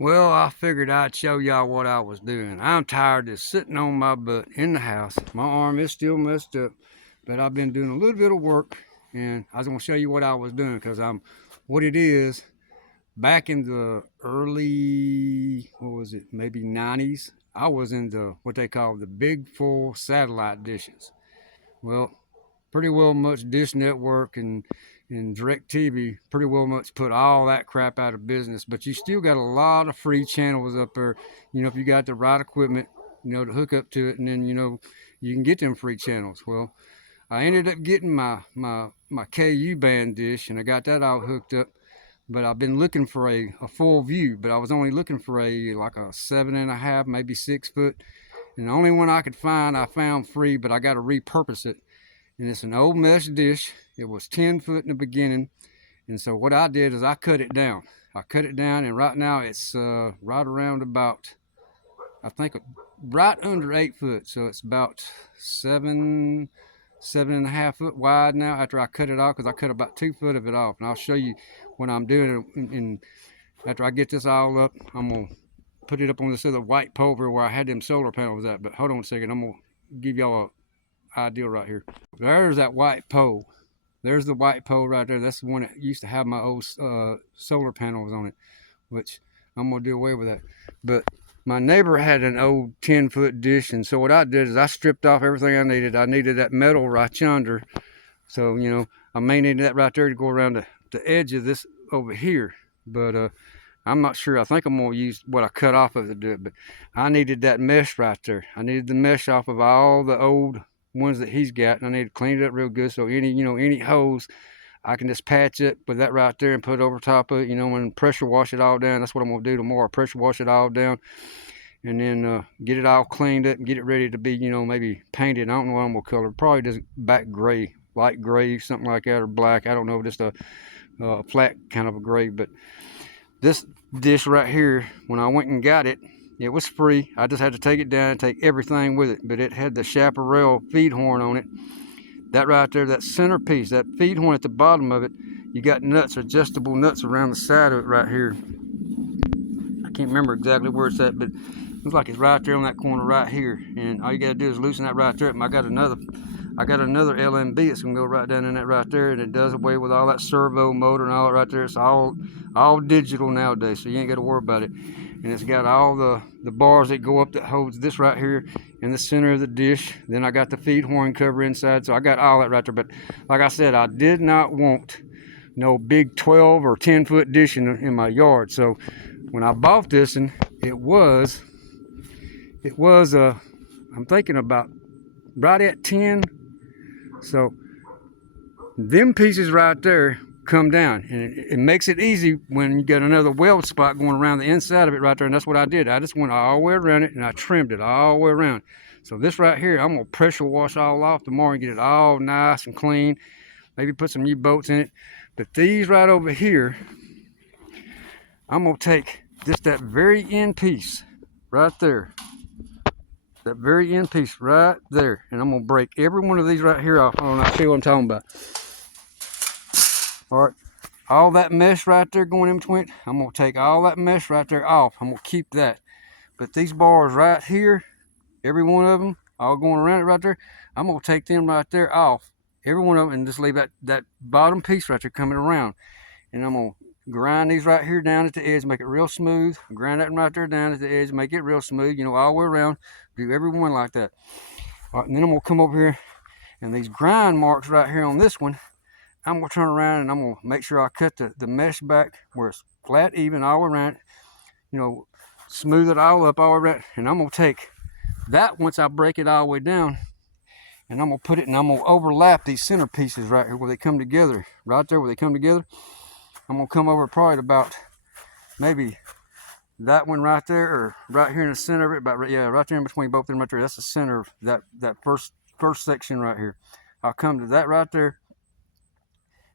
Well, I figured I'd show y'all what I was doing. I'm tired of sitting on my butt in the house. My arm is still messed up, but I've been doing a little bit of work, and I was gonna show you what I was doing because what it is. Back in the early, what was it, maybe 90s, I was into what they call the big full satellite dishes. Well, pretty well much Dish Network and DirecTV pretty well much put all that crap out of business. But you still got a lot of free channels up there. If you got the right equipment, to hook up to it, and then you can get them free channels. Well, I ended up getting my KU band dish, and I got that all hooked up. But I've been looking for a full view, but I was only looking for like a 7.5, maybe 6 foot. And the only one I could find, I found free, but I got to repurpose it, and it's an old mesh dish. It was 10 foot in the beginning, and so what I did is I cut it down. And right now it's right around about, I think, right under 8 foot. So it's about 7.5 foot wide now after I cut it off, because I cut about 2 foot of it off. And I'll show you when I'm doing it. And after I get this all up, I'm gonna put it up on this other white pole where I had them solar panels at. But hold on a second, I'm gonna give y'all a idea right here. There's that white pole. There's the white pole right there. That's the one that used to have my old solar panels on it, which I'm gonna do away with that. But my neighbor had an old 10-foot dish, and so what I did is I stripped off everything I needed. I needed that metal right yonder, so I may need that right there to go around the edge of this over here. But I'm not sure. I think I'm gonna use what I cut off of it to do it. But I needed that mesh right there. I needed the mesh off of all the old ones that he's got, and I need to clean it up real good, so any holes I can just patch it with that right there and put it over top of it, and pressure wash it all down. That's what I'm gonna do tomorrow. Pressure wash it all down, and then get it all cleaned up and get it ready to be, maybe painted. I don't know what I'm gonna color. Probably just back gray, light gray, something like that, or black. I don't know, just a flat kind of a gray. But this dish right here, when I went and got it, it was free. I just had to take it down and take everything with it. But it had the Chaparral feed horn on it. That right there, that centerpiece, that feed horn at the bottom of it, you got nuts, adjustable nuts around the side of it right here. I can't remember exactly where it's at, but it looks like it's right there on that corner right here. And all you gotta do is loosen that right there. I got another LMB that's gonna go right down in that right there, and it does away with all that servo motor and all that right there. It's all digital nowadays, so you ain't gotta worry about it. And it's got all the bars that go up that holds this right here in the center of the dish. Then I got the feed horn cover inside, so I got all that right there. But like I said, I did not want no big 12 or 10-foot dish in my yard. So when I bought this, and it was I'm thinking about right at 10. So them pieces right there come down, and it makes it easy when you got another weld spot going around the inside of it right there. And that's what I did. I just went all the way around it, and I trimmed it all the way around. So this right here, I'm gonna pressure wash all off tomorrow and get it all nice and clean. Maybe put some new bolts in it. But these right over here, I'm gonna take just that very end piece right there, that very end piece right there, and I'm gonna break every one of these right here off. Oh, I see what I'm talking about. All right, all that mesh right there going in between, I'm gonna take all that mesh right there off. I'm gonna keep that. But these bars right here, every one of them, all going around it right there, I'm gonna take them right there off, every one of them, and just leave that bottom piece right there coming around. And I'm gonna grind these right here down at the edge, make it real smooth. Grind that right there down at the edge, make it real smooth, all the way around. Do every one like that. All right, and then I'm gonna come over here, and these grind marks right here on this one, I'm gonna turn around and I'm gonna make sure I cut the mesh back where it's flat, even all around, smooth it all up all around. And I'm gonna take that, once I break it all the way down, and I'm gonna put it, and I'm gonna overlap these center pieces right here where they come together, right there where they come together. I'm gonna come over probably about maybe that one right there, or right here in the center of it, right there in between both of them right there. That's the center of that first section right here. I'll come to that right there,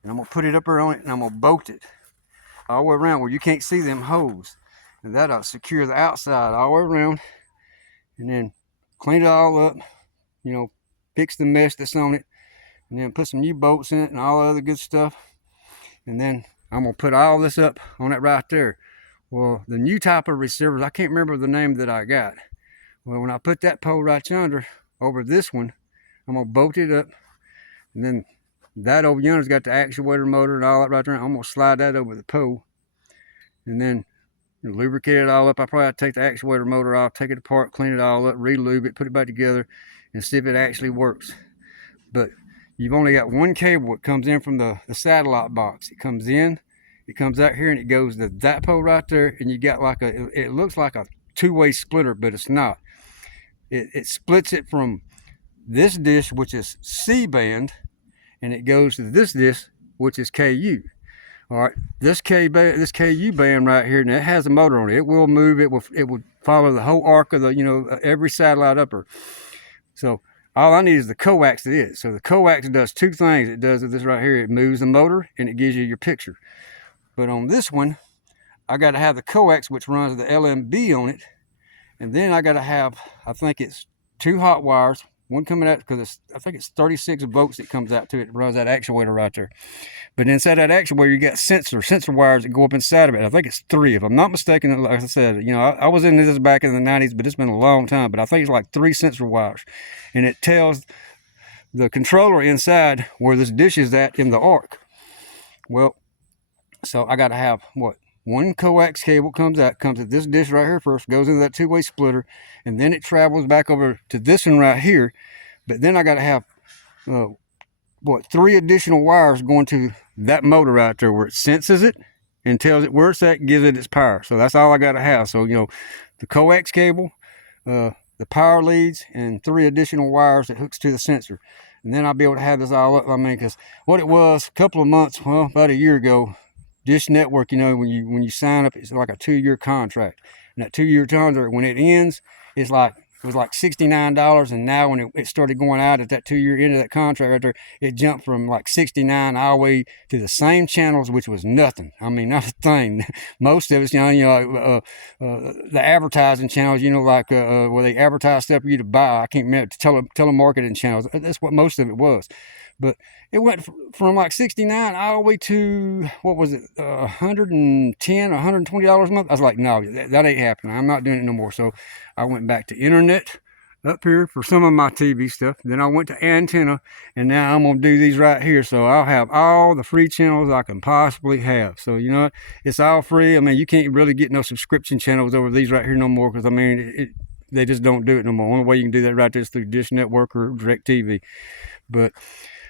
and I'm gonna put it up there on it, and I'm gonna bolt it all the way around where you can't see them holes, and that'll secure the outside all the way around. And then clean it all up, fix the mesh that's on it, and then put some new bolts in it and all the other good stuff. And then I'm gonna put all this up on it right there. Well, the new type of receivers, I can't remember the name that I got. Well, when I put that pole right yonder over this one, I'm gonna bolt it up, and then that over yonder's got the actuator motor and all that right there. I'm gonna slide that over the pole, and then lubricate it all up. I probably have to take the actuator motor off, take it apart, clean it all up, re-lube it, put it back together, and see if it actually works. But you've only got one cable that comes in from the satellite box. It comes in, it comes out here, and it goes to that pole right there, and you got like it looks like a two-way splitter, but it's not. It splits it from this dish, which is C-band, and it goes to this dish, which is KU. All right, this KU band right here, now it has a motor on it. It will move. It will follow the whole arc of the every satellite upper. So all I need is the coax to it. So the coax does two things. It does this right here. It moves the motor and it gives you your picture. But on this one, I got to have the coax, which runs the LMB on it, and then I got to have, I think it's 2 hot wires. One coming out, because I think it's 36 volts that comes out to it. It runs that actuator right there. But inside that actuator, you got sensor wires that go up inside of it. I think it's 3, if I'm not mistaken. Like I said, I was into this back in the 90s, but it's been a long time. But I think it's like 3 sensor wires, and it tells the controller inside where this dish is at in the arc. Well, so I got to have what? One coax cable comes at this dish right here first, goes into that two-way splitter, and then it travels back over to this one right here. But then I got to have 3 additional wires going to that motor right there, where it senses it and tells it where it's at, gives it its power. So that's all I got to have. So the coax cable, the power leads, and 3 additional wires that hooks to the sensor, and then I'll be able to have this all up. I mean, because what it was a couple of months, well, about a year ago, Dish Network, when you sign up, it's like a 2-year contract. And that 2-year contract, when it ends, it was like $69. And now when it started going out at that 2-year end of that contract right there, it jumped from like $69 all the way to the same channels, which was nothing. I mean, not a thing. Most of it's, the advertising channels, where they advertise stuff for you to buy. I can't remember, telemarketing channels. That's what most of it was. But it went from like $69 all the way to, what was it, $110 or $120 a month. I was like, no, that ain't happening. I'm not doing it no more. So I went back to internet up here for some of my TV stuff. Then I went to antenna, and now I'm going to do these right here. So I'll have all the free channels I can possibly have. So, it's all free. I mean, you can't really get no subscription channels over these right here no more, because, I mean, they just don't do it no more. Only way you can do that right there is through Dish Network or DirecTV. But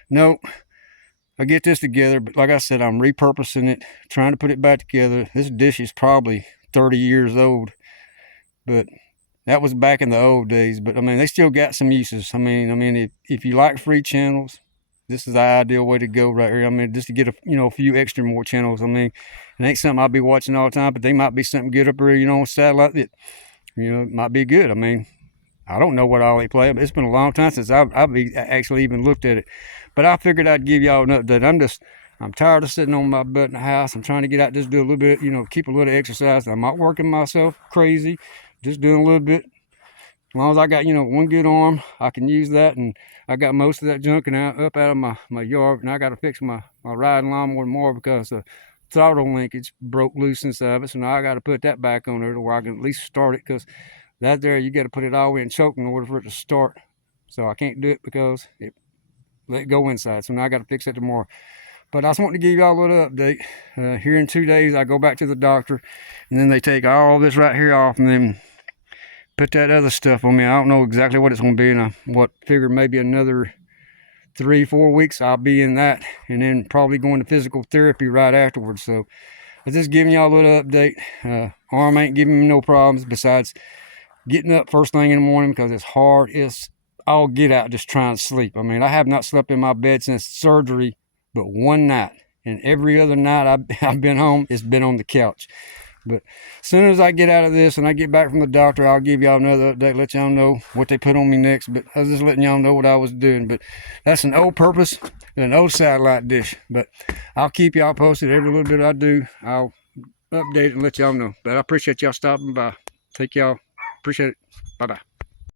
no, I get this together, but like I said, I'm repurposing it, trying to put it back together. This dish is probably 30 years old, but that was back in the old days. But I mean, they still got some uses. I mean, if you like free channels, this is the ideal way to go right here. I mean, just to get a few extra more channels. I mean, it ain't something I'll be watching all the time, but they might be something good up here, on satellite that, it might be good. I mean, I don't know what all they play, but it's been a long time since I've actually even looked at it. But I figured I'd give y'all an update. I'm tired of sitting on my butt in the house. I'm trying to get out, just do a little bit, keep a little exercise. I'm not working myself crazy, just doing a little bit. As long as I got, one good arm, I can use that. And I got most of that junk up out of my yard. And I got to fix my riding lawnmower more, because the throttle linkage broke loose inside of it. So now I got to put that back on there to where I can at least start it, because that there, you got to put it all the way in choke in order for it to start. So I can't do it because it let go inside. So now I got to fix that tomorrow. But I just want to give y'all a little update. Here in 2 days, I go back to the doctor, and then they take all this right here off and then put that other stuff on me. I don't know exactly what it's going to be, and I figure maybe another 3-4 weeks I'll be in that, and then probably going to physical therapy right afterwards. So I'm just giving y'all a little update. Arm ain't giving me no problems besides getting up first thing in the morning, because it's hard. I'll get out just trying to sleep. I mean, I have not slept in my bed since surgery but one night, and every other night I've been home, it's been on the couch. But as soon as I get out of this and I get back from the doctor, I'll give y'all another update, let y'all know what they put on me next. But I was just letting y'all know what I was doing. But that's an old purpose and an old satellite dish. But I'll keep y'all posted. Every little bit I do, I'll update it and let y'all know. But I appreciate y'all stopping by. Take y'all. Appreciate it. Bye-bye.